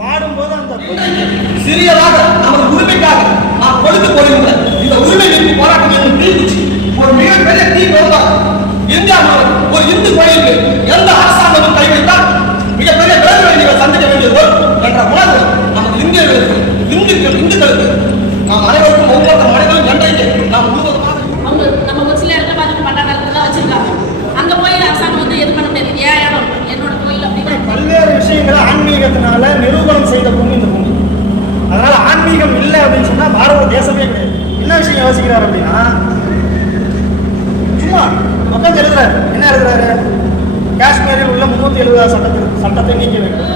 பாடும்போது அந்த சிறியதாக நமது உரிமைக்காக நாம் கொடுத்து போடுகின்ற இந்த உரிமை மீட்பு போராட்டம் என்று தீக்குச்சி ஒரு மிகப்பெரிய தீ வருவார். இந்தியா ஒரு இந்து கோயிலுக்கு எந்த அரசாங்கமும் கைவிட்டால் மிகப்பெரிய விளைவுகளை நீங்கள் சந்திக்க வேண்டியது என்ற உணர்வு நமது இந்தியர்களுக்கு இந்துக்களுக்கு நாம் அனைவருக்கும் ஒவ்வொரு மனிதனும் என்றைக்கு நாம் முழுவதுமாக அவங்க நம்ம ஒரு சில இடத்துல பார்த்து பட்டாளர்கள் வச்சிருக்காங்க. அங்க போய் அரசாங்கம் வந்து எது பண்ண முடியாது. ஏன் இடம் என்னோட கோயில் அப்படின்னு பல்வேறு விஷயங்களை ஆன்மீகத்தினால நிரூபணம் செய்த பூமி இந்த பூமி. அதனால ஆன்மீகம் இல்லை அப்படின்னு சொன்னா பாரத தேசமே கிடையாது. என்ன விஷயம் யோசிக்கிறார் அப்படின்னா, சும்மா மக்கள் எழுதுறாரு. என்ன எழுதுறாரு? காஷ்மீரில் உள்ள 370 சட்டத்தை நீக்க வேண்டும்.